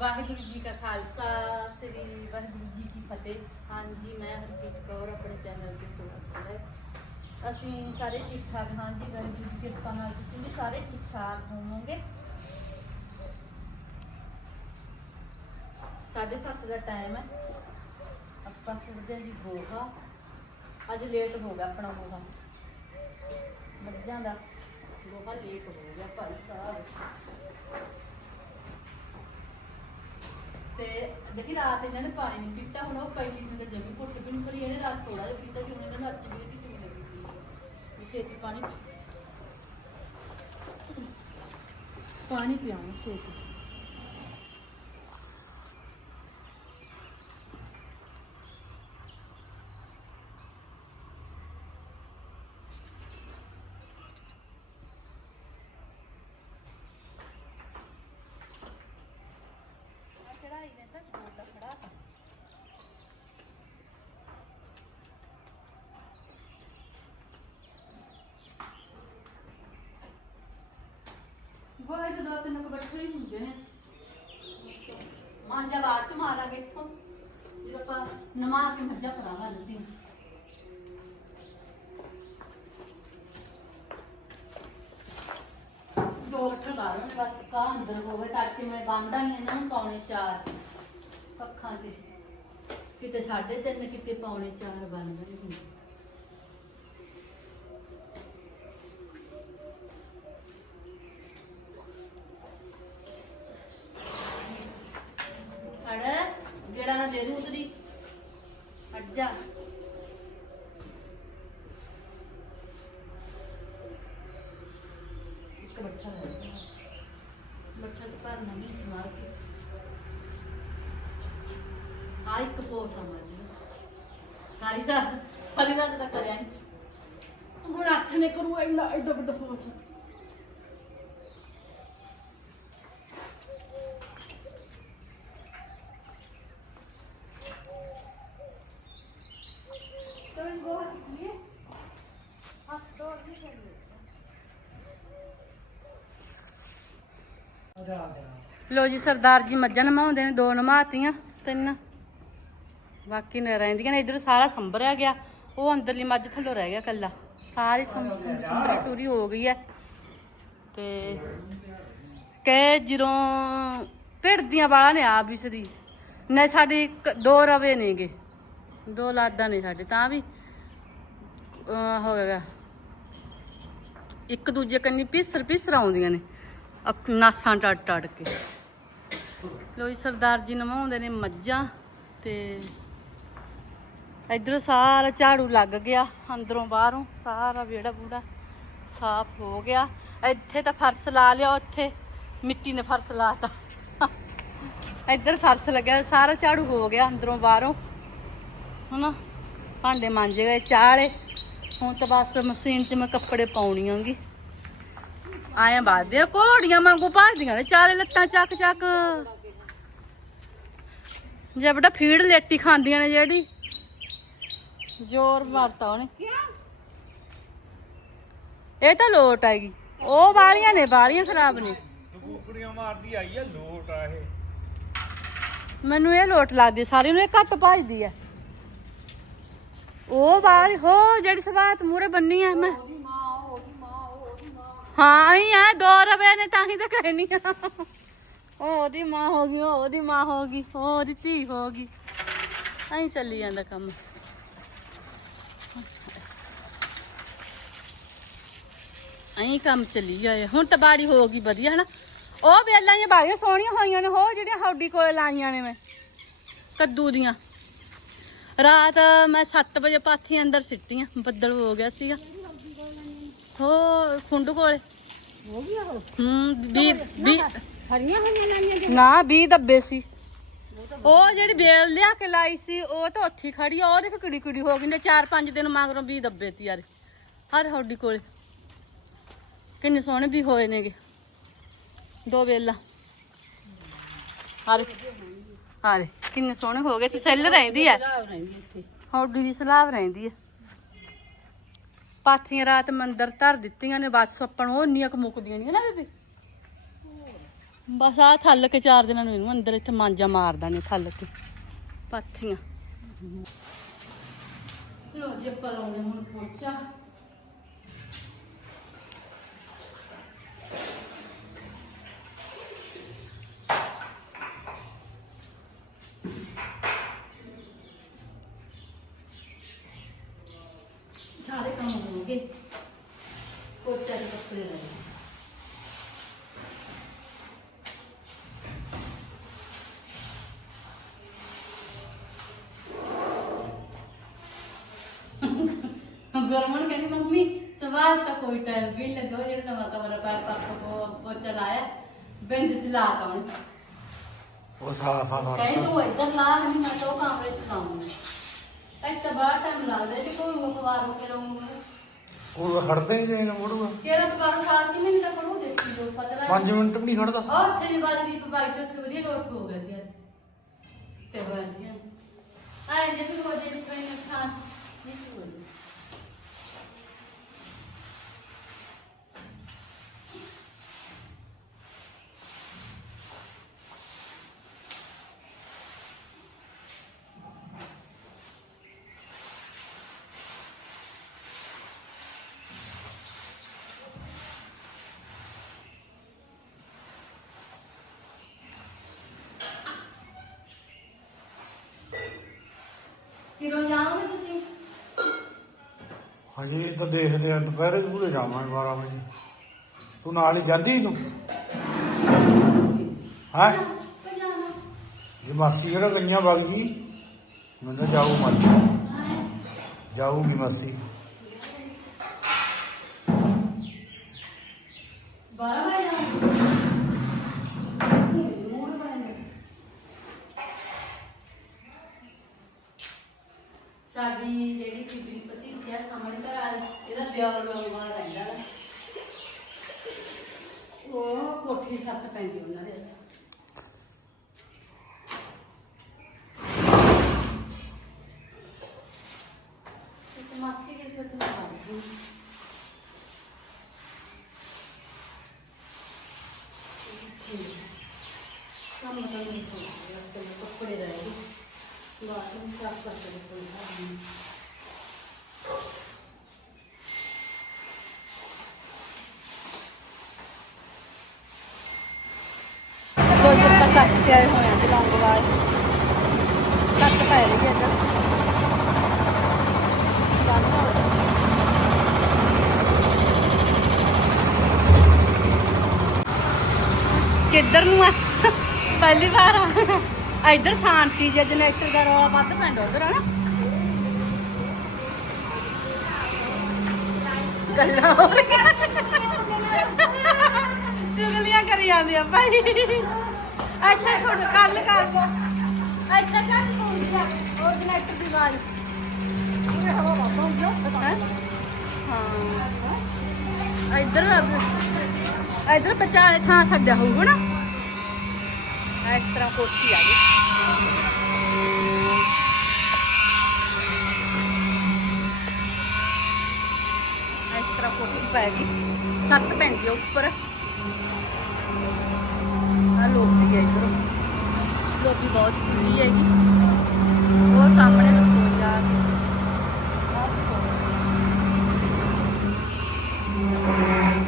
ਵਾਹਿਗੁਰੂ ਜੀ ਕਾ ਖਾਲਸਾ, ਸ੍ਰੀ ਵਾਹਿਗੁਰੂ ਜੀ ਕੀ ਫਤਿਹ। ਹਾਂਜੀ, ਮੈਂ ਹਰਪ੍ਰੀਤ ਕੌਰ, ਆਪਣੇ ਚੈਨਲ ਤੇ ਸਵਾਗਤ ਹੈ। ਅਸੀਂ ਸਾਰੇ ਠੀਕ ਠਾਕ ਹਾਂ ਜੀ, ਵਾਹਿਗੁਰੂ ਦੀ ਕਿਰਪਾ ਨਾਲ ਤੁਸੀਂ ਵੀ ਸਾਰੇ ਠੀਕ ਠਾਕ ਹੋਵੋਗੇ? ਸਾਢੇ ਸੱਤ ਦਾ ਟਾਈਮ ਹੈ। ਆਪਾਂ ਸੁਣਦੇ ਜੀ ਗੋਹਾ। ਅੱਜ ਲੇਟ ਹੋ ਗਿਆ ਆਪਣਾ ਗੋਹਾ। ਮੱਝਾਂ ਦਾ ਗੋਹਾ ਲੇਟ ਹੋ ਗਿਆ ਭਾਈ ਸਾਹਿਬ। ਤੇ ਦੇਖੀ ਰਾਤ ਇਹਨਾਂ ਨੇ ਪਾਣੀ ਨਹੀਂ ਪੀਤਾ, ਹੁਣ ਉਹ ਪਹਿਲੀ ਦਿਨ ਦਾ ਜਮੀ ਘੁੱਟ ਵੀ ਨਹੀਂ ਕਰੀ ਇਹਨੇ ਰਾਤ ਥੋੜਾ ਜਿਹਾ ਪੀਤਾ ਕਿ ਉਹਨਾਂ ਨੇ ਨੱਚ ਵੀ ਦੀ ਕਿਵੇਂ ਲੱਗੀ ਪੀ ਵੀ ਛੇਤੀ ਪਾਣੀ ਪਾਣੀ ਪਿਆਉਂ ਛੇਤੀ ਚੜਾਈ ਨੇ ਤਾਂ ਗੋਡਾ ਖੜਾ ਤਾ ਗੋਹੇ ਤੇ ਦੋ ਤਿੰਨ ਕੁ ਬੱਠੇ ਹੀ ਹੁੰਦੇ ਨੇ। ਮਾਂਜਾ ਬਾਅਦ ਚ ਮਾਰਾਂਗੇ ਇੱਥੋਂ। ਜਦੋਂ ਆਪਾਂ ਨਮਾ ਕੇ ਮੱਝਾਂ ਪਰਾਵਾਂ ਲੱਦੀਆਂ ਦੋ ਬੱਠੇ ਬਾਹਰੋਂ ਨੇ, ਬਸ ਕਾ ਅੰਦਰ ਹੋਵੇ ਤਾਂ ਕਿ ਮੈਂ ਬੰਦਾ ਹੀ ਇਹਨਾਂ ਨੂੰ ਪੌਣੇ ਚਾਰ। ਅੱਖਾਂ ਤੇ ਕਿਤੇ ਸਾਢੇ ਤਿੰਨ, ਕਿਤੇ ਪੌਣੇ ਚਾਰ ਬਣ ਗਏ ਅੜ ਜਿਹੜਾ ਨਾ ਦੇ ਦੂੰ ਉਤਰੀ ਹਟ ਜਾ ਇੱਕ ਬੱਠਾ ਲੈ ਲਿਆ ਬਸ ਬੱਠਾ ਤੇ ਭਰਨਾ ਨਹੀਂ ਸਮਾਰ ਕੇ ਆ ਇੱਕ ਪੋਸ ਆ ਮੱਝ ਨੂੰ। ਸਾਰੀ ਰਾਤ ਸਾਰੀ ਰਾਤ ਤਾਂ ਕਰਿਆ ਨਹੀਂ ਹੁਣ ਅੱਠ ਨੇ ਕਰੂ ਇੰਨਾ ਐਡਾ ਵੱਡਾ ਪੋਸ ਤੈਨੂੰ ਗੋਹਾ ਸਿੱਖ ਲਿਆ ਹੱਥ ਤੋੜ ਨਹੀਂ ਕਰੀ ਲੋ ਜੀ, ਸਰਦਾਰ ਜੀ ਮੱਝਾਂ ਨਮਾਉਂਦੇ ਨੇ, ਦੋ ਨਮਾਤੀਆਂ, ਤਿੰਨ। ਬਾਕੀ ਨੇ ਰਹਿੰਦੀਆਂ ਨੇ, ਇਧਰ ਸਾਰਾ ਸੰਭਰਿਆ ਗਿਆ। ਉਹ ਅੰਦਰਲੀ ਮੱਝ ਥੱਲੋਂ ਰਹਿ ਗਿਆ ਕੱਲਾ ਸਾਰੀ ਸੰ- ਸੰ- ਸੰਭਰੀ ਸੂਰੀ ਹੋ ਗਈ ਹੈ ਤੇ ਕਿ ਜਦੋਂ ਭਿੜਦੀਆਂ ਵਾਲਾ ਨੇ ਆ ਵੀ ਸਦੀ। ਨੇ ਸਾਡੀ ਦੋ ਰਵੇ ਨੇਗੇ। ਦੋ ਲਾਦਾਂ ਨੇ ਸਾਡੇ, ਤਾਂ ਵੀ, ਅਹ, ਹੋ ਗਿਆ। ਇੱਕ ਦੂਜੇ ਕੰਨੀ ਪਿਸਰ ਪਿਸਰ ਆਉਂਦੀਆਂ ਨੇ। ਅੱਖ ਨਾਸਾਂ ਟੜ ਟੜ ਕੇ। ਲੋਈ ਸਰਦਾਰ ਜੀ ਨਵਾਉਂਦੇ ਨੇ ਮੱਝਾਂ ਤੇ ਇਧਰੋਂ ਸਾਰਾ ਝਾੜੂ ਲੱਗ ਗਿਆ, ਅੰਦਰੋਂ ਬਾਹਰੋਂ ਸਾਰਾ ਵਿਹੜਾ ਬੂੜਾ ਸਾਫ਼ ਹੋ ਗਿਆ। ਇੱਥੇ ਤਾਂ ਫਰਸ਼ ਲਾ ਲਿਆ ਉੱਥੇ, ਮਿੱਟੀ ਨੇ ਫਰਸ਼ ਲਾਤਾ ਇੱਧਰ ਫਰਸ਼ ਲੱਗਿਆ, ਸਾਰਾ ਝਾੜੂ ਹੋ ਗਿਆ ਅੰਦਰੋਂ ਬਾਹਰੋਂ। ਹਨਾ, ਭਾਂਡੇ ਮਾਂਜੇ ਗਏ ਚਾਲੇ ਹੁਣ ਤਾਂ ਬਸ ਮਸ਼ੀਨ 'ਚ ਮੈਂ ਕੱਪੜੇ ਪਾਉਣੀ ਆਂਗੀ। ਆਇਆ ਬਾਦੇ ਘੋੜੀਆਂ ਵਾਂਗੂ ਭੱਜਦੀਆਂ ਨੇ ਚਾਲੇ ਲੱਤਾਂ ਚੱਕ ਚੱਕ। ਜੇ ਬੜਾ ਫੀਡ ਲੇਟੀ ਖਾਂਦੀਆਂ ਨੇ ਜਿਹੜੀ। ਜ਼ੋਰ ਮਾਰਤਾ ਉਹਨੇ। ਇਹ ਤਾਂ ਲੋਟ ਆਏਗੀ ਉਹ ਵਾਲੀਆਂ ਨੇ ਵਾਲੀਆਂ ਖਰਾਬ ਨੇ। ਕੁਕੜੀਆਂ ਮਾਰਦੀ ਆਈ ਆ ਲੋਟ ਆ ਇਹ। ਮੈਨੂੰ ਇਹ ਲੋਟ ਲੱਗਦੀ ਸਾਰੀ ਨੂੰ ਇਹ ਘੱਟ ਭਜਦੀ ਆ। ਉਹ ਬਾਹਰ ਹੋ ਜਿਹੜੀ ਸਵਾਤ ਮੂਰੇ ਬੰਨੀ ਆ ਮੈਂ। ਹਾਂ ਹੀ ਆ ਦੋ ਰਵੇ ਨੇ ਤਾਂ ਹੀ ਤਾਂ ਕਹਿਣੀ ਆ। ਉਹ ਉਹਦੀ ਮਾਂ ਹੋ ਗਈ, ਉਹ ਉਹਦੀ ਮਾਂ ਹੋ ਗਈ, ਉਹ ਉਹਦੀ ਧੀ ਹੋ ਗਈ। ਐਂ ਚੱਲੀ ਜਾਂਦਾ ਕੰਮ। ਐਂ ਕੰਮ ਚੱਲੀ ਜਾਏ। ਹੁਣ ਤਾਂ ਬਾੜੀ ਹੋ ਗਈ ਵਧੀਆ, ਹਨਾ? ਉਹ ਵੇਲਾਂ ਜਿਹੀਆਂ ਬਾੜੀਆਂ ਸੋਹਣੀਆਂ ਹੋਈਆਂ ਨੇ ਹੋ ਜਿਹੜੀਆਂ ਹੌਡੀ ਕੋਲੇ ਲਾਈਆਂ ਨੇ ਮੈਂ, ਕੱਦੂ ਦੀਆਂ। ਰਾਤ ਮੈਂ 7 ਵਜੇ ਪਾਥੀ ਅੰਦਰ ਸਿੱਟੀਆਂ, ਬੱਦਲ ਹੋ ਗਿਆ ਸੀਗਾ। ਹੋ ਖੁੰਡੂ ਕੋਲੇ। ਹੋ ਗਿਆ ਉਹ ਹੂੰ ਵੀ ਵੀ। ਹਰੀਆਂ ਹੋਈਆਂ ਲਾਈਆਂ ਜੇ ਨਾ 20 ਦੱਬੇ ਸੀ। ਉਹ ਜਿਹੜੀ ਬੇਲ ਲਿਆ ਕੇ ਲਾਈ ਸੀ ਉਹ ਤਾਂ ਉੱਥੇ ਹੀ ਖੜੀ ਆ। ਉਹ ਦੇਖ ਕਿੜੀ ਕਿੜੀ ਹੋ ਗਈ ਨੇ। 4-5 ਦਿਨ ਮਗਰੋਂ 20 ਦੱਬੇ ਤੀ ਯਾਰ। ਹਰ ਹੌਡੀ ਕੋਲੇ। ਕਿੰਨੇ ਸੋਹਣੇ ਵੀ ਹੋਏ ਨੇਗੇ। ਦੋ ਵੇਲਾ। ਹਾਰੇ ਹਾਰੇ। ਕਿੰਨੇ ਸੋਹਣੇ ਹੋ ਗਏ। ਤੇ ਸੈੱਲ ਰਹਿੰਦੀ ਆ। ਹੌਡੀ ਦੀ ਸਲਾਬ ਰਹਿੰਦੀ ਆ। ਪਾਥੀਆਂ ਰਾਤ ਮੰਦਰ ਧਰ ਦਿੱਤੀਆਂ ਨੇ, ਬਸ ਆਪਾਂ ਨੂੰ ਉਹ ਇੰਨੀਆਂ ਕੁ ਮੁੱਕਦੀਆਂ ਨਹੀਂ ਨਾ ਬੇਬੀ। ਬਸ ਆ ਥੱਲ ਕੇ ਚਾਰ ਦਿਨਾਂ ਨੂੰ ਇਹਨੂੰ ਅੰਦਰ ਇੱਥੇ ਮਾਂਜਾ ਮਾਰਦਾ ਨੇ ਥੱਲ ਕੇ, ਪਾਥੀਆਂ। ਲੋ ਜੇ ਪਲਾਉਣੇ ਹੁਣ ਪੋਚਾ ਸਾਰੇ ਕੰਮ ਹੋਣਗੇ ਪੋਚਾ ਦੇ ਕੱਪੜੇ ਲੈ ਗਰਮਨ ਕਹਿੰਦੀ ਮੰਮੀ ਸਵਾਲ ਤਾਂ ਕੋਈ ਟਾਈਮ ਵੀ ਨੀ ਲੱਗੋ ਜਿਹੜਾ ਨਵਾਂ ਕਮਰਾ ਪਾ ਪਾਪਾ ਕੋ ਪੋਚਾ ਲਾਇਆ ਬਿੰਦ ਚ ਲਾ ਕੌਣ ਉਹ ਸਾਫ਼ ਆ ਕਹੇ ਤੂੰ ਇੱਧਰ ਲਾ ਨਹੀਂ ਮੈਂ ਤਾਂ ਉਹ ਕਮਰੇ ਚ ਲਾਉਂਗੀ। ਇੱਥੇ ਬਾਹਰ ਟਾਈਮ ਲੱਗਦਾ ਤੇ ਕੋਈ ਉਹ ਕਵਾਰ ਹੋ ਕੇ ਰਹੂੰਗਾ। ਉਹ ਖੜਦੇ ਜੇ ਨਾ ਮੋੜੂਗਾ। ਕਿਹੜਾ ਕਵਾਰ ਸਾਲ ਸੀ ਮੈਨੂੰ ਤਾਂ ਪੜੂ ਦੇਖੀ ਜੋ ਪਤਾ ਲੱਗ 5 ਮਿੰਟ ਵੀ ਨਹੀਂ ਖੜਦਾ। ਉਹ ਉੱਥੇ ਦੀ ਬਾਜਰੀ ਤੋਂ ਬਾਈ ਤੇ ਉੱਥੇ ਵਧੀਆ ਲੋਟ ਹੋ ਗਿਆ ਸੀ। ਤੇ ਬਾਜੀਆਂ ਆਏ ਜੇ ਵੀ ਹੋ ਜੇ ਤੇ ਕੋਈ ਨਾ ਖਾਸ ਮਿਸ ਹੋ ਕਿਰੋ ਜਾਓਗੇ ਤੁਸੀਂ? ਹਜੇ ਤਾਂ ਦੇਖਦੇ ਆ ਦੁਪਹਿਰੇ ਪੂਰੇ ਜਾਵਾਂਗੇ 12 ਵਜੇ। ਤੂੰ ਨਾਲ ਹੀ ਜਾਂਦੀ ਤੂੰ? ਹਾਂ? ਜੇ ਮਾਸੀ ਜਿਹੜਾ ਗਈਆਂ ਵਗ ਜੀ ਮੈਂ ਤਾਂ ਜਾਊ ਮਾਸੀ। ਜਾਊਗੀ ਮਾਸੀ। ਉਹ ਕੋਠੀ ਸੱਤ ਪੈਂਦੀ ਉਹਨਾਂ ਦੇ ਅੱਛਾ ਇੱਕ ਮਾਸੀ ਦੇ ਕੋਲ ਤੋਂ ਆ ਗਈ ਕੰਮ ਤਾਂ ਨਹੀਂ ਹੋਣਾ ਰਸਤੇ ਵਿੱਚ ਕੱਪੜੇ ਰਹਿ ਗਏ ਬਾਥਰੂਮ ਸਾਫ਼ ਕਰਕੇ ਕੋਈ ਨਹੀਂ ਲੋ ਜੀ ਆਪਾਂ ਕੱਟ ਕੇ ਆਏ ਹੋਏ ਆ ਜੀ ਲੌਂਗੋਵਾਲ ਕੱਟ ਪੈ ਰਹੀ ਹੈ ਇੱਧਰ। ਕਿੱਧਰ ਨੂੰ ਆ? ਪਹਿਲੀ ਵਾਰ ਆ। ਇੱਧਰ ਸ਼ਾਂਤੀ ਜੇ ਜਨਰੇਟਰ ਦਾ ਰੌਲਾ ਵੱਧ ਪੈਂਦਾ ਉਧਰ, ਹਨਾ? ਗੱਲਾਂ ਹੋ ਰਹੀਆਂ ਚੁਗਲੀਆਂ ਕਰੀ ਜਾਂਦੀਆਂ ਭਾਈ। ਇੱਥੇ ਛੋੜ ਕੱਲ ਕਰ ਲੋ ਇੱਥੇ ਕੱਲ ਸੁਣ ਲਿਆ ਉਹ ਜਨਰੇਟਰ ਦੀ ਆਵਾਜ਼। ਉਹ ਹਵਾ ਵਾਪਾ ਹੁੰਦਾ ਹਾਂ? ਇੱਧਰ ਇੱਧਰ ਬਚਾਲੇ ਥਾਂ ਛੱਡਿਆ ਹੋਊਗਾ ਨਾ। ਇਸ ਤਰ੍ਹਾਂ ਕੋਠੀ ਆ ਗਈ। ਇਸ ਤਰ੍ਹਾਂ ਕੋਠੀ ਪੈ ਗਈ। ਸੱਤ ਪੈਂਦੀ ਆ ਉੱਪਰ। ਆ ਲੋਬੀ ਹੈ ਇੱਧਰ ਲੋਬੀ ਬਹੁਤ ਖੁੱਲੀ ਹੈਗੀ। ਉਹ ਸਾਹਮਣੇ ਰਸੋਈ ਆ ਗਈ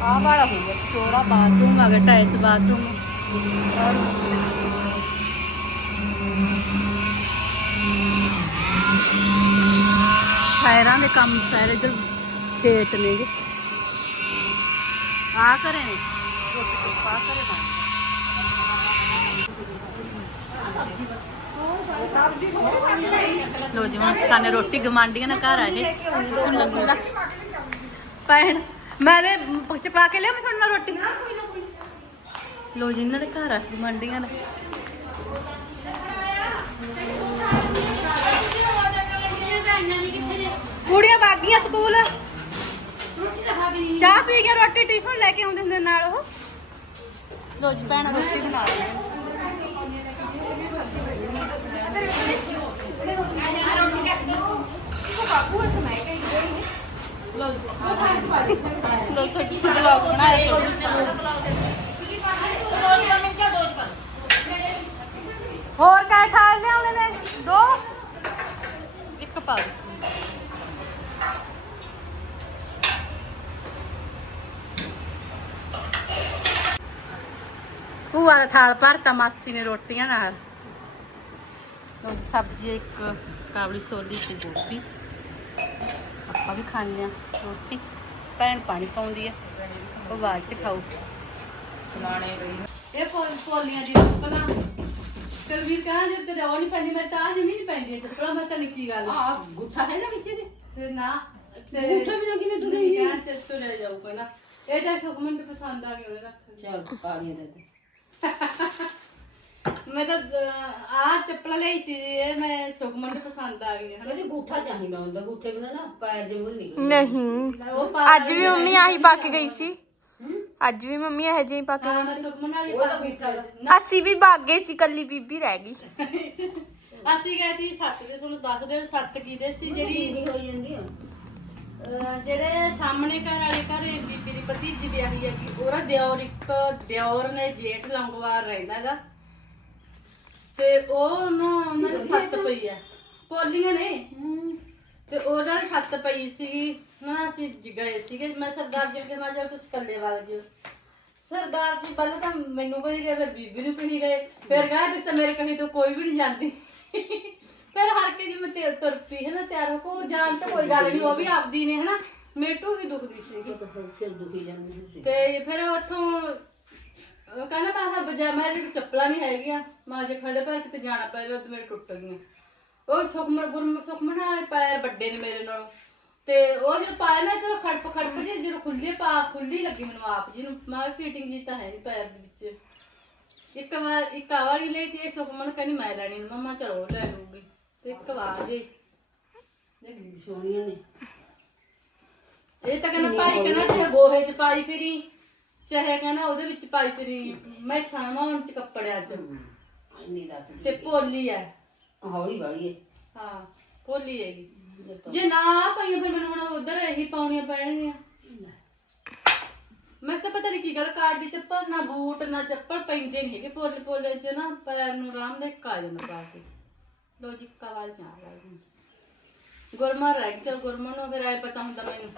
ਆਹ ਵਾਲਾ ਹੋ ਗਿਆ ਸਟੋਰਾ ਬਾਥਰੂਮ ਆ ਗਿਆ ਟਾਇਲਸ ਬਾਥਰੂਮ। ਔਰ ਫਾਇਰਾਂ ਦੇ ਕੰਮ ਸਾਰੇ ਇਧਰ ਖੇਤ ਨੇਗੇ। ਆ ਕਰੇ ਨੇ। ਰੋਟੀ ਪਾ ਕਰੇ ਬਣ ਲੋ ਜੀ, ਹੁਣ ਅਸੀਂ ਖਾਣੇ, ਰੋਟੀ ਗਮਾਂਡੀਆਂ ਨਾਲ ਘਰ ਆਏ ਕੁੱਲਾ ਕੁੱਲਾ ਪੈਣ ਮੈਂ ਨੇ ਚਪਾ ਕੇ ਲਿਆ, ਮੈਂ ਤੁਹਾਡੇ ਨਾਲ ਰੋਟੀ। ਲੋ ਜੀ, ਇਹਨਾਂ ਦੇ ਘਰ ਆ ਗਮਾਂਡੀਆਂ ਦਾ। ਕੁੜੀਆਂ ਬਾਗੀਆਂ ਸਕੂਲ। ਚਾਹ ਪੀ ਕੇ ਰੋਟੀ, ਟਿਫਨ ਲੈ ਕੇ ਆਉਂਦੇ ਹੁੰਦੇ ਨਾਲ ਉਹ। ਲੋ ਜੀ, ਭੈਣਾਂ ਰੋਟੀ ਬਣਾ ਰਹੀਆਂ ਲੋ ਸੋ ਕੀ ਬਲੌਗ ਬਣਾਇਆ ਚੋ ਹੋਰ ਕਾਇ ਖਾ ਲਿਆਉਣੇ ਨੇ ਦੋ ਇੱਕ ਪਾ ਦਿਓ। ਭੂਆ ਦਾ ਥਾਲ ਭਰਤਾ ਮਾਸੀ ਨੇ ਰੋਟੀਆਂ ਨਾਲ ਉਹ ਸਬਜ਼ੀ ਇੱਕ ਕਾਬਲੀ ਛੋਲੀ ਤੇ ਗੋਭੀ ਆਪਾਂ ਵੀ ਖਾਂਦੇ ਆ ਰੋਟੀ ਭੈਣ ਪਾਣੀ ਪਾਉਂਦੀ ਆ ਉਹ ਬਾਅਦ ਚ ਖਾਊ। ਸੁਣਾਣੇ ਗਈ। ਇਹ ਫੁੱਲ ਫੋਲੀਆਂ ਦੀ ਚੱਪਲਾਂ ਕਲਵੀਰ ਕਹਾਂ ਜੇ ਤੇ ਰੌਣੀ ਪੈਂਦੀ ਮੈਂ ਤਾਂ ਜਿਵੇਂ ਨਹੀਂ ਪੈਂਦੀ ਚੱਪਲਾਂ ਮੈਂ ਤਾਂ ਨਿੱਕੀ ਗੱਲ। ਆ ਗੁੱਠਾ ਹੈ ਨਾ ਵਿੱਚ ਦੇ ਤੇ ਨਾ ਤੇ ਗੁੱਠਾ ਵੀ ਨਾ ਕਿਵੇਂ ਤੁਰੇ ਨਹੀਂ ਕਹਾਂ ਚੱਲ ਤੂੰ ਲੈ ਜਾਊ ਕੋਈ ਨਾ ਇਹ ਤਾਂ ਸੁਖਮਨ ਤੇ ਪਸੰਦ ਆ ਗਈ ਉਹਨੇ ਰੱਖ ਲਈ। ਚਲ ਪਾ ਦੀਆਂ ਦੇ ਮੈਂ ਤਾਂ ਆ ਚੱਪਲਾਂ ਲਈ ਸੀ ਇਹ ਮੈਂ ਸੁਖਮਨ ਤੇ ਪਸੰਦ ਆ ਗਈ ਹਨਾ? ਕਹਿੰਦੇ ਗੁੱਠਾ ਚਾਹੀਦਾ ਹੁੰਦਾ ਗੁੱਠੇ ਬਿਨਾ ਨਾ ਪੈਰ ਦੇ ਮੁੱਲ ਨਹੀਂ ਉਹ ਪਾ ਅੱਜ ਵੀ ਮੰਮੀ ਆਹੀ ਪਾ ਕੇ ਗਈ ਸੀ। ਅੱਜ ਵੀ ਮੰਮੀ ਇਹੋ ਜਿਹੀ ਪਾ ਕੇ ਹਾਂ ਮੈਂ ਸੁਖਮਨ ਨਾਲ ਹੀ ਉਹ ਤਾਂ ਪਾ ਕੇ ਗੁੱਠਾ ਗਾ। ਨਾ। ਅਸੀਂ ਵੀ ਭਾਗ ਗਏ ਸੀ ਕੱਲੀ ਬੀਬੀ ਰਹਿ ਗਈ ਅਸੀਂ ਗਏ ਸੀ ਸੱਤ ਦੇ ਤੁਹਾਨੂੰ ਦੱਸਦੇ ਹੋ ਸੱਤ ਕਿਹਦੇ ਸੀ ਜਿਹੜੀ ਜਿਹੜੀ ਹੋ ਜਾਂਦੀ ਆ। ਅਹ ਜਿਹੜੇ ਸਾਹਮਣੇ ਘਰ ਵਾਲੇ ਘਰੇ ਬੀਬੀ ਦੀ ਭਤੀਜੀ ਵਿਆਹੀ ਹੈਗੀ ਉਹਦਾ ਦਿਓਰ ਇੱਕ ਦਿਓਰ ਨੇ ਜੇਠ ਲੰਗਵਾਰ ਰਹਿੰਦਾਗਾ ਤੇ ਉਹ ਨਾ ਉਹਨਾਂ ਦੀ ਸੱਤ ਪਈ ਆ। ਪੋਲੀਆਂ ਨੇ। ਤੇ ਉਹਨਾਂ ਦੀ ਸੱਤ ਪਈ ਸੀ ਨਾ ਅਸੀਂ ਜ- ਗਏ ਸੀਗੇ। ਮੈਂ ਸਰਦਾਰ ਜੀ ਕੇ ਮਾਜਾ ਕੁਝ ਕੱਲੇ ਵਾਲ ਜਿਓ। ਸਰਦਾਰ ਜੀ ਪਹਿਲਾਂ ਤਾਂ ਮੈਨੂੰ ਕਹੀ ਗਏ ਫਿਰ ਬੀਬੀ ਨੂੰ ਕਹੀ ਗਏ। ਫਿਰ ਕਹਾ ਤੁਸੀਂ ਤਾਂ ਮੇਰੇ ਕਹੀ ਤੋਂ ਕੋਈ ਵੀ ਨਹੀਂ ਜਾਂਦੀ। ਫਿਰ ਹਰ ਕੇ ਜੀ ਮੈਂ ਤੇ ਤੁਰ ਪਈ ਹੈ ਨਾ ਤਿਆਰ ਹੋ ਕੋ। ਜਾਣ ਤਾਂ ਕੋਈ ਗੱਲ ਨਹੀਂ ਉਹ ਵੀ ਆਪਦੀ ਨੇ ਹਨਾ। ਮੇਟੂ ਵੀ ਦੁਖਦੀ ਦੁਖੀ ਜਾਂਦੀ ਸੀ ਤੇ ਫਿਰ ਉੱਥੋਂ ਉਹ ਕਹਿੰਦਾ ਮੈਂ ਹਾਂ ਬਜਾ ਮੈਂ ਜਿਹੜੀ ਚੱਪਲਾਂ ਨਹੀਂ ਹੈਗੀਆਂ ਮਾਂ ਜੇ ਖੜੇ ਪੈਰ ਕਿਤੇ ਜਾਣਾ ਪੈ ਰਿਹਾ ਤੇ ਮੇਰੇ ਟੁੱਟ ਗਈਆਂ। ਉਹ ਸੁਖਮਨ ਗੁਰਮ ਸੁਖਮਨ ਆ ਪੈਰ ਵੱਡੇ ਨੇ ਮੇਰੇ ਨਾਲੋਂ। ਤੇ ਉਹ ਜਦੋਂ ਪਾਇਆ ਨਾ ਤੇ ਖੜਪ ਖੜਪ ਜੀ ਜਦੋਂ ਖੁੱਲੀ ਪਾ ਖੁੱਲੀ ਲੱਗੀ ਮੈਨੂੰ ਆਪ ਜੀ ਨੂੰ। ਮੈਂ ਫਿਟਿੰਗ ਜੀ ਤਾਂ ਹੈ ਨਹੀਂ ਪੈਰ ਦੇ ਵਿੱਚ। ਇੱਕ ਵਾਰ ਇੱਕ ਵਾਲੀ ਲਈ ਤੇ ਸੁਖਮਨ ਕਹਿੰਦੀ ਮੈਂ ਲੈਣੀ ਨੀ, ਮੰਮਾ ਚਲੋ ਲੈ ਲੂਗੀ ਤੇ ਇੱਕ ਵਾਰ ਲਈ ਸੋਹਣੀਆਂ ਨੇ। ਇਹ ਤਾਂ ਕਹਿੰਦਾ ਭਾਈ ਕਹਿੰਦਾ ਚਾਹੇ ਗੋਹੇ ਚ ਪਾਈ ਫਿਰੀ ਚਾਹੇ ਕਹਿੰਦਾ ਉਹਦੇ ਵਿੱਚ ਪਾਈ ਫਿਰੀ ਮੈਂ ਸਾਮਾਉਣ ਚ ਕੱਪੜਿਆਂ ਚ ਇੰਨੀ ਰਾਤ ਤੇ ਭੋਲੀ ਐ। ਹੌਲੀ ਵਾਲੀ ਹੈ ਹਾਂ ਭੋਲੀ ਹੈਗੀ। ਜੇ ਨਾ ਪਈ ਫਿਰ ਮੈਨੂੰ ਹੁਣ ਉਧਰ ਇਹੀ ਪਾਉਣੀਆਂ ਪੈਣਗੀਆਂ। ਮੈਂ ਤਾਂ ਪਤਾ ਨਹੀਂ ਕੀ ਗੱਲ ਕਾਰ ਦੀ ਚੱਪਲ ਨਾ ਬੂਟ ਨਾ ਚੱਪਲ ਪੈਂਦੇ ਨਹੀਂ ਹੈਗੇ ਭੋਲੇ ਭੋਲੇ ਚ ਨਾ ਪੈਰ ਨੂੰ ਆਰਾਮ ਦੇ ਕਾ ਜਾਂਦਾ ਪਾ ਕੇ। ਲੋ ਜੀ ਕਵਾਲ ਜਾ ਰਿਹਾ ਗੁਰਮਰ ਰਹਿ ਚਲ ਗੁਰਮਰ ਨੂੰ ਫਿਰ ਆਏ ਪਤਾ ਹੁੰਦਾ ਮੈਨੂੰ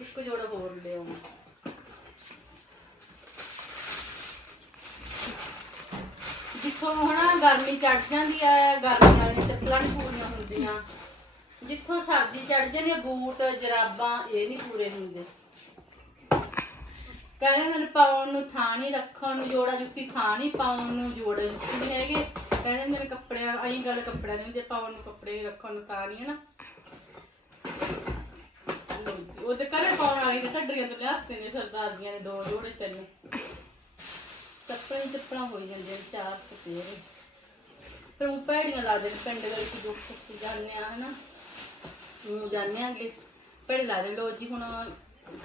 ਇੱਕ ਜੋੜਾ ਹੋਰ ਲਿਆਉਂ ਜਿੱਥੋਂ ਹਨਾ ਗਰਮੀ ਚੜ ਜਾਂਦੀ ਆ ਗਰਮੀ ਵਾਲੀਆਂ ਚੱਪਲਾਂ ਨਹੀਂ ਪੂਰੀਆਂ ਹੁੰਦੀਆਂ। ਜਿੱਥੋਂ ਸਰਦੀ ਚੜ ਜਾਂਦੀ ਆ ਬੂਟ ਜਰਾਬਾਂ ਇਹ ਨਹੀਂ ਪੂਰੇ ਹੁੰਦੇ। ਕਹਿੰਦੇ ਨੇ ਪਾਉਣ ਨੂੰ ਥਾਂ ਨਹੀਂ ਰੱਖਣ ਨੂੰ ਜੋੜਾ ਜੁੱਤੀ ਥਾਂ ਨਹੀਂ ਪਾਉਣ ਨੂੰ ਜੋੜੇ ਜੁੱਤੀ ਨਹੀਂ ਹੈਗੇ। ਕਹਿੰਦੇ ਨੇ ਕੱਪੜਿਆਂ ਆਈ ਗੱਲ ਕੱਪੜਿਆਂ ਦੀ ਹੁੰਦੀ ਪਾਉਣ ਨੂੰ ਕੱਪੜੇ ਰੱਖਣ ਨੂੰ ਤਾਂ ਨਹੀਂ ਹੈ ਉਹਦੇ ਲਓ ਜੀ, ਉਹ ਤੇ ਘਰੇ ਪਾਉਣ ਵਾਲੀ ਨੇ ਢੱਡਰੀਆਂ ਤੋਂ ਲਿਆਤੇ ਨੇ ਸਰਦਾਰ ਦੀਆਂ ਨੇ ਦੋ ਜੋੜੇ ਤਿੰਨ। ਚੱਪਲਾਂ ਹੀ ਚੱਪਲਾਂ ਹੋਈ ਜਾਂਦੀਆਂ ਨੇ ਚਾਰ ਸਪੇਰੇ ਫਿਰ ਉਹ ਭੈੜੀਆਂ ਲੱਗਦੇ ਨੇ ਪਿੰਡ ਦੇ ਵਿੱਚ ਦੁੱਖ ਸੁੱਖ ਜਾਂਦੇ ਆ, ਹਨਾ। ਨੂੰ ਜਾਂਦੇ ਆਂਗੇ। ਭੈੜੇ ਲੱਗਦੇ ਲੋ ਜੀ, ਹੁਣ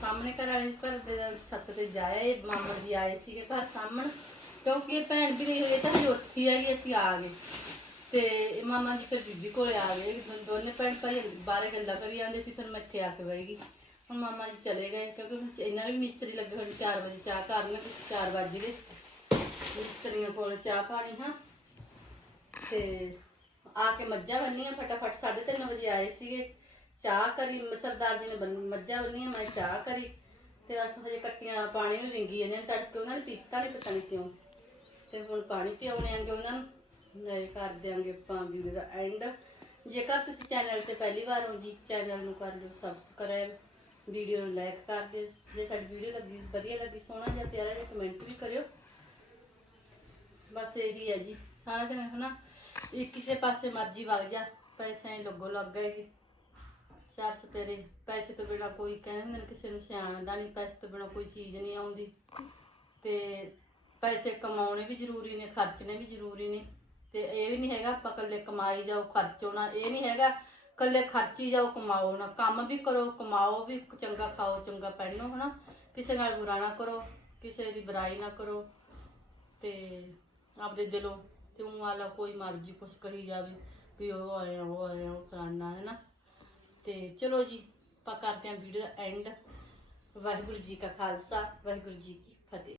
ਸਾਹਮਣੇ ਘਰ ਵਾਲੇ ਘਰ ਦੇ ਛੱਤ ਤੇ ਜਾਏ ਮਾਮਾ ਜੀ ਆਏ ਸੀਗੇ ਘਰ ਸਾਹਮਣੇ। ਕਿਉਂਕਿ ਇਹ ਭੈਣ ਵੀ ਨਹੀਂ, ਇਹ ਤਾਂ ਜੋਤੀ ਹੈਗੀ ਅਸੀਂ ਆ ਗਏ। ਤੇ ਮਾਮਾ ਜੀ ਫਿਰ ਬੀਬੀ ਕੋਲੇ ਆ ਗਏ ਦੋਨੇ- ਭੈਣ ਭਾਈ ਬਾਹਰ ਗੱਲਾਂ ਕਰੀ ਜਾਂਦੇ ਸੀ, ਫਿਰ ਮੈਂ ਇੱਥੇ ਆ ਕੇ ਬਹਿ ਗਈ। ਹੁਣ ਮਾਮਾ ਜੀ ਚਲੇ ਗਏ, ਕਿਉਂਕਿ ਹੁਣ ਇਹਨਾਂ ਨੇ ਵੀ ਮਿਸਤਰੀ ਲੱਗੇ ਹੋਏ 4 ਵਜੇ, ਚਾਹ ਕਰਨ ਤੇ 4 ਵਜੇ ਗਏ। ਮਿਸਤਰੀਆਂ ਕੋਲ ਚਾਹ ਪਾਣੀ, ਹਾਂ। ਤੇ ਆ ਕੇ ਮੱਝਾਂ ਬੰਨੀਆਂ, ਫਟਾਫਟ 3:30 ਵਜੇ ਆਏ ਸੀਗੇ। ਚਾਹ ਕਰੀ ਮ- ਸਰਦਾਰ ਜੀ ਨੇ ਬੰਨ- ਮੱਝਾਂ ਬੰਨੀਆਂ, ਮੈਂ ਚਾਹ ਕਰੀ। ਤੇ ਬਸ ਹਜੇ ਕੱਟੀਆਂ ਪਾਣੀ ਨੂੰ ਰਿੰਗੀ ਜਾਂਦੇ ਨੇ ਤੜਕੇ, ਉਹਨਾਂ ਨੇ ਪੀਤਾ ਨਹੀਂ ਪਤਾ ਨਹੀਂ ਕਿਉਂ। ਤੇ ਹੁਣ ਪਾਣੀ ਪਿਆਉਣੇ ਆਂਗੇ ਉਹਨਾਂ ਨੂੰ ਲੈ ਕਰ ਦਿਆਂਗੇ ਆਪਾਂ ਵੀਡੀਓ ਦਾ ਐਂਡ ਜੇਕਰ ਤੁਸੀਂ ਚੈਨਲ ਤੇ ਪਹਿਲੀ ਵਾਰ ਹੋ ਜੀ ਚੈਨਲ ਨੂੰ ਕਰ ਲਿਓ ਸਬਸਕ੍ਰਾਈਬ ਵੀਡੀਓ ਨੂੰ ਲਾਈਕ ਕਰ ਦਿਓ। ਜੇ ਸਾਡੀ ਵੀਡੀਓ ਲੱਗੀ, ਵਧੀਆ ਲੱਗੀ, ਸੋਹਣਾ ਜਿਹਾ ਪਿਆਰਾ ਜਿਹਾ ਕਮੈਂਟ ਵੀ ਕਰਿਓ। ਬਸ ਇਹੀ ਹੈ ਜੀ। ਸਾਰਾ ਦਿਨ ਹਨਾ, ਇਹ ਕਿਸੇ ਪਾਸੇ ਮਰਜ਼ੀ ਵਗ ਜਾ ਪੈਸੇ ਲੱਗੋ ਲੱਗ ਗਏ ਚਾਰ ਸਪੇਰੇ ਪੈਸੇ ਤੋਂ ਬਿਨਾ ਕੋਈ ਕਹਿੰਦੇ ਨੇ ਕਿਸੇ ਨੂੰ ਸਿਆਣਦਾ ਨਹੀਂ, ਪੈਸੇ ਤੋਂ ਬਿਨਾ ਕੋਈ ਚੀਜ਼ ਨਹੀਂ ਆਉਂਦੀ। ਤੇ ਪੈਸੇ ਕਮਾਉਣੇ ਵੀ ਜ਼ਰੂਰੀ ਨੇ, ਖਰਚਣੇ ਵੀ ਜ਼ਰੂਰੀ ਨੇ। ਤੇ ਇਹ ਵੀ ਨਹੀਂ ਹੈਗਾ ਆਪਾਂ ਇਕੱਲੇ ਕਮਾਈ ਜਾਓ, ਖਰਚੋ ਨਾ, ਇਹ ਨਹੀਂ ਹੈਗਾ ਇਕੱਲੇ ਖਰਚੀ ਜਾਓ, ਕਮਾਓ ਨਾ। ਕੰਮ ਵੀ ਕਰੋ, ਕਮਾਓ ਵੀ, ਚੰਗਾ ਖਾਓ, ਚੰਗਾ ਪਹਿਨੋ ਹਨਾ। ਕਿਸੇ ਨਾਲ ਬੁਰਾ ਨਾ ਕਰੋ, ਕਿਸੇ ਦੀ ਬੁਰਾਈ ਨਾ ਕਰੋ। ਤੇ ਆਪਦੇ ਦਿਲੋਂ ਤੇ ਉਹ ਵਾਲਾ ਕੋਈ ਮਰਜ਼ੀ ਕੁਛ ਕਹੀ ਜਾਵੇ ਵੀ ਉਹ ਆਇਆ ਉਹ ਆਇਆ ਉਹ ਫਲਾਨਾ, ਹੈ ਨਾ? ਤੇ ਚਲੋ ਜੀ, ਆਪਾਂ ਕਰਦੇ ਹਾਂ video the and Waheguru ji ਕਾ ਖਾਲਸਾ, ਵਾਹਿਗੁਰੂ ਜੀ ਕੀ ਫਤਿਹ।